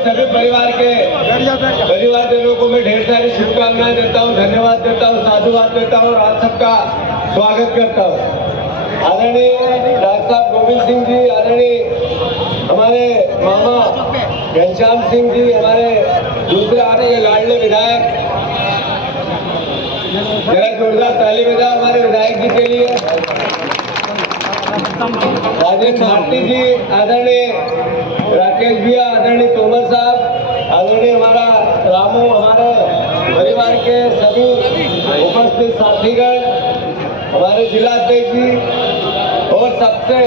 सभी परिवारजनों को मैं ढेर सारी शुभकामनाएं देता हूं, धन्यवाद देता हूं, साधुवाद देता हूं और आप सबका स्वागत करता हूं। आदरणीय डॉक्टर साहब गोविंद सिंह जी, आदरणीय हमारे मामा घनश्याम सिंह जी, हमारे दूसरे आने के लाडले विधायक, जरा जोरदार ताली बजाओ हमारे विधायक जी के लिए। राजेश भारती जी, आदरणीय राकेश भैया, आदरणीय तोमर साहब, आदरणीय हमारा रामू, हमारे परिवार के सभी उपस्थित साथीगण, हमारे जिलाध्यक्ष जी और सबसे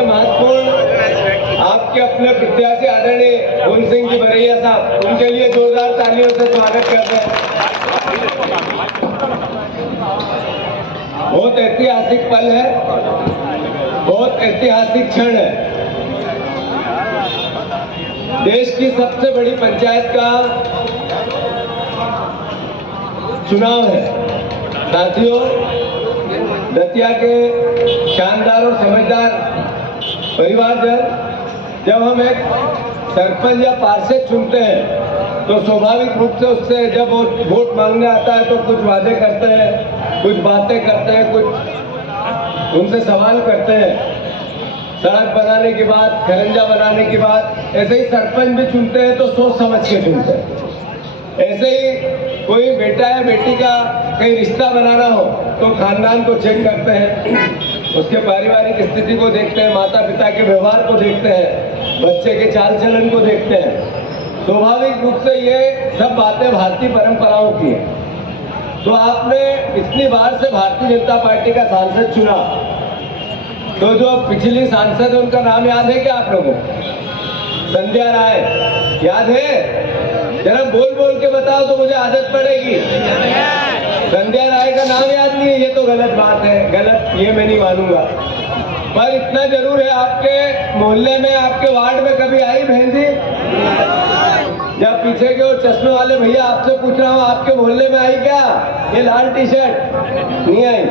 महत्वपूर्ण आपके अपने प्रत्याशी आदरणीय गोविंद सिंह जी बरैया साहब, उनके लिए जोरदार तालियों से स्वागत करते हैं। बहुत ऐतिहासिक पल है, बहुत ऐतिहासिक क्षण है। देश की सबसे बड़ी पंचायत का चुनाव है। साथियों, दतिया के शानदार और समझदार परिवारजन, जब हम एक सरपंच या पार्षद चुनते हैं तो स्वाभाविक रूप से उससे जब वोट मांगने आता है तो कुछ वादे करते हैं, कुछ बातें करते हैं, कुछ उनसे सवाल करते हैं। सड़क बनाने की बात, खरंजा बनाने की बात, ऐसे ही सरपंच भी चुनते हैं तो सोच समझ के चुनते हैं। ऐसे ही कोई बेटा या बेटी का कहीं रिश्ता बनाना हो तो खानदान को चेक करते हैं, उसके पारिवारिक स्थिति को देखते हैं, माता पिता के व्यवहार को देखते हैं, बच्चे के चाल चलन को देखते हैं। स्वाभाविक रूप से ये सब बातें भारतीय परंपराओं की है। तो आपने इतनी बार से भारतीय जनता पार्टी का सांसद चुना, तो जो पिछली सांसद है उनका नाम याद है क्या आप लोगों को? संध्या राय याद है? जरा बोल बोल के बताओ तो मुझे आदत पड़ेगी। संध्या राय का नाम याद नहीं है, ये तो गलत बात है, गलत ये मैं नहीं मानूंगा। पर इतना जरूर है, आपके मोहल्ले में, आपके वार्ड में कभी आई बहन जी? या पीछे के वो चश्मे वाले भैया, आपसे पूछ रहा हूँ, आपके मोहल्ले में आई क्या ये लाल टी शर्ट? नहीं आई?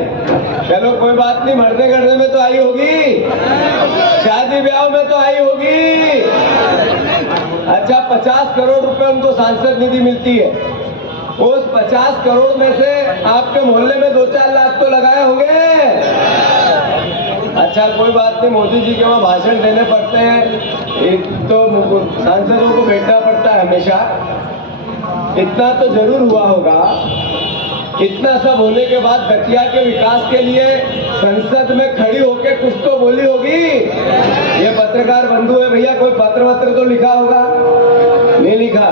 चलो कोई बात नहीं, मरने गड़ने में तो आई होगी, शादी ब्याह में तो आई होगी। अच्छा, 50 करोड़ रुपए उनको सांसद निधि मिलती है। उस 50 करोड़ में से आपके मोहल्ले में 2-4 लाख तो लगाए होंगे। अच्छा कोई बात नहीं, मोदी जी के वहाँ भाषण देने पड़ते हैं, तो सांसदों को बैठना पड़ता है हमेशा। इतना तो जरूर हुआ होगा, इतना सब होने के बाद दतिया के विकास के लिए संसद में खड़ी होके कुछ तो बोली होगी। ये पत्रकार बंधु है भैया, कोई पत्र तो लिखा होगा? नहीं लिखा।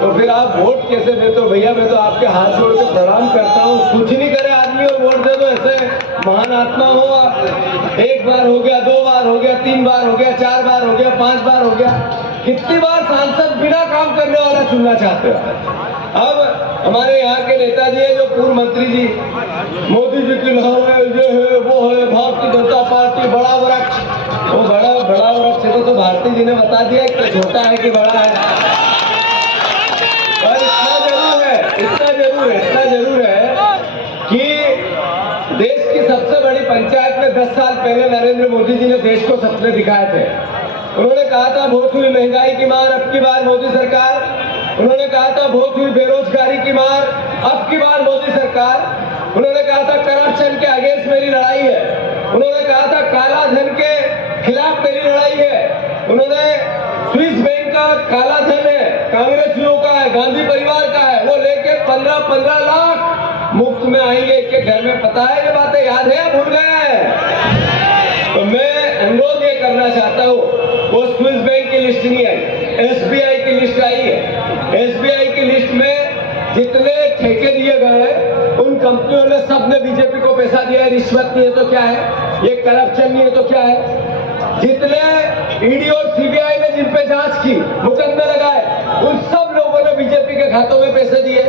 तो फिर आप वोट कैसे देते हो भैया? मैं तो आपके हाथ जोड़ के प्रणाम करता हूँ। कुछ नहीं करे आदमी और वोट दे दो, ऐसे महान आत्मा हो आप। 1 बार हो गया, 2 बार हो गया, 3 बार हो गया, 4 बार हो गया, 5 बार हो गया। कितनी बार सांसद बिना काम करने वाला चुनना चाहते हो? अब हमारे यहाँ के नेताजी है, जो पूर्व मंत्री जी, मोदी जी की लहर है, ये है, वो है, भारतीय जनता पार्टी बड़ा वृक्ष। वो बड़ा वृक्ष है तो भारती जी ने बता दिया कि छोटा है कि बड़ा है। और इतना जरूर है कि देश की सबसे बड़ी पंचायत में 10 साल पहले नरेंद्र मोदी जी ने देश को सपने दिखाए थे। उन्होंने कहा था बहुत हुई महंगाई की मार, अब की बार मोदी सरकार। उन्होंने कहा था बहुत हुई बेरोजगारी की मार, अब की बार मोदी सरकार। उन्होंने कहा था करप्शन के अगेंस्ट मेरी लड़ाई है। उन्होंने कहा था काला धन के खिलाफ मेरी लड़ाई है। उन्होंने स्विस बैंक का काला धन है, कांग्रेसियों का है, गांधी परिवार का है, वो लेके 15 लाख मुफ्त में आएंगे के घर में। पता है ये बातें याद है या भूल गए हैं? तो मैं अनुरोध ये करना चाहता हूँ, वो स्विस बैंक की लिस्ट नहीं आई, SBI की लिस्ट आई है। SBI की लिस्ट में जितने ठेके दिए गए हैं उन कंपनियों ने सबने बीजेपी को पैसा दिया है। रिश्वत नहीं है तो क्या है? ये करप्शन नहीं है तो क्या है? जितने ED और CBI ने जिन पे जांच की, मुकदमे लगाए, उन सब लोगों ने बीजेपी के खातों में पैसे दिए।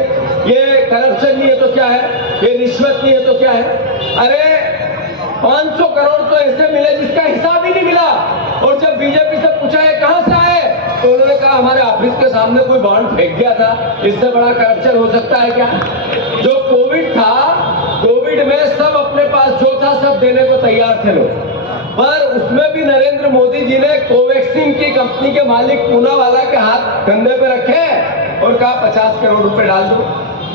ये करप्शन नहीं है तो क्या है? ये रिश्वत नहीं है तो क्या है? अरे 500 करोड़ तो ऐसे मिले जिसका हिसाब ही नहीं मिला। और जब बीजेपी से पूछा है कहां से आए, तो उन्होंने कहा हमारे ऑफिस के सामने कोई बॉन्ड फेंक गया था। इससे बड़ा करप्शन हो सकता है क्या? जो कोविड था, कोविड में सब अपने पास जो था सब देने को तैयार थे लोग। पर उसमें भी नरेंद्र मोदी जी ने कोवैक्सीन की कंपनी के मालिक पूनावाला के हाथ कंधे पे रखे और कहा 50 करोड़ रुपए डाल दो।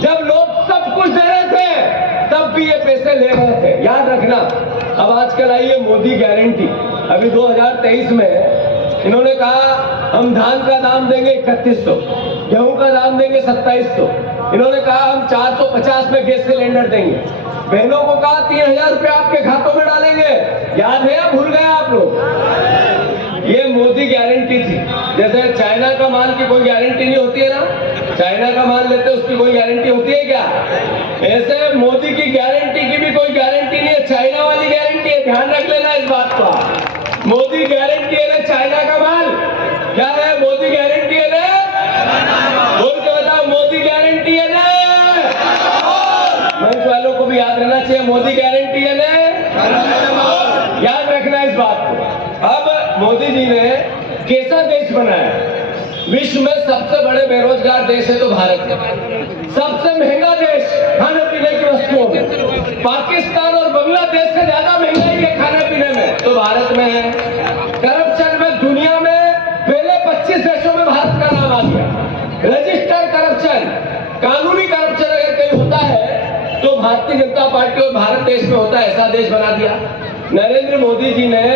जब लोग सब कुछ दे रहे थे तब भी ये पैसे ले रहे थे, याद रखना। अब आजकल आई है मोदी गारंटी। अभी 2023 में इन्होंने कहा हम धान का दाम देंगे 3100, गेहूं का दाम देंगे 2700, इन्होंने कहा हम 450 में गैस सिलेंडर देंगे, बहनों को कहा 3000 रुपए आपके खातों में डालेंगे। याद है या भूल गए आप लोग? ये मोदी गारंटी थी। जैसे चाइना का माल की कोई गारंटी नहीं होती है ना, चाइना का माल लेते उसकी कोई गारंटी होती है क्या? ऐसे मोदी की गारंटी की भी कोई गारंटी नहीं है, चाइना वाली गारंटी है। ध्यान रख लेना इस बात का। मोदी गारंटी है ना चाइना का माल क्या है? मोदी गारंटी है ना, बोल के बताओ, मोदी गारंटी है ना। मंच वालों को भी याद रहना चाहिए, मोदी गारंटी है ना, याद रखना इस बात को। अब मोदी जी ने कैसा देश बनाया? विश्व में सबसे बड़े बेरोजगार देश है तो भारत है, सबसे महंगा देश खाने पीने की वस्तुओं में, पाकिस्तान और बांग्लादेश से ज्यादा महंगाई है खाने पीने में तो भारत में है। करप्शन में दुनिया में पहले 25 देशों में भारत का नाम आ गया। रजिस्टर्ड करप्शन, कानूनी करप्शन अगर कहीं होता है तो भारतीय जनता पार्टी और भारत देश में होता है, ऐसा देश बना दिया। नरेंद्र मोदी जी ने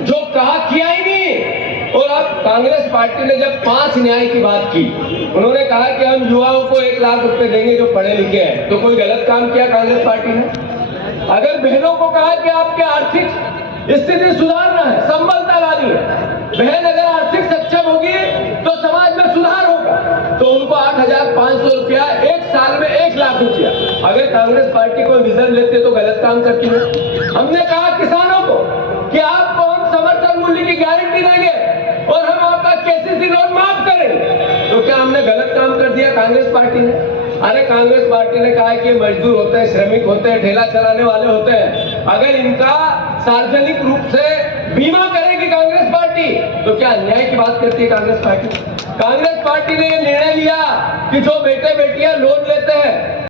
जो कहा किया ही नहीं। और अब कांग्रेस पार्टी ने जब 5 न्याय की बात की, उन्होंने कहा कि हम युवाओं को 1 लाख रुपए देंगे जो पढ़े लिखे हैं, तो कोई गलत काम किया कांग्रेस पार्टी ने? अगर बहनों को कहा कि आपके आर्थिक स्थिति सुधारना है, संबलता लानी है, बहन अगर आर्थिक सक्षम होगी तो समाज में सुधार होगा, तो उनको 8500 रुपया 1 साल में 1 लाख रुपया। अगर कांग्रेस पार्टी कोई विजन लेती है तो गलत काम करती है। हमने कहा किसानों को कि आपको हम समर्थन मूल्य की गारंटी देंगे और हम आपका केसीसी लोन माफ करेंगे, तो क्या हमने गलत काम कर दिया कांग्रेस पार्टी ने? अरे कांग्रेस पार्टी ने कहा कि मजदूर होते हैं, श्रमिक होते हैं, ठेला चलाने वाले होते हैं, अगर इनका सार्वजनिक रूप से बीमा करेगी कांग्रेस पार्टी तो क्या अन्याय की बात करती है कांग्रेस पार्टी? कांग्रेस पार्टी ने यह निर्णय लिया कि जो बेटे बेटियां लोन लेते हैं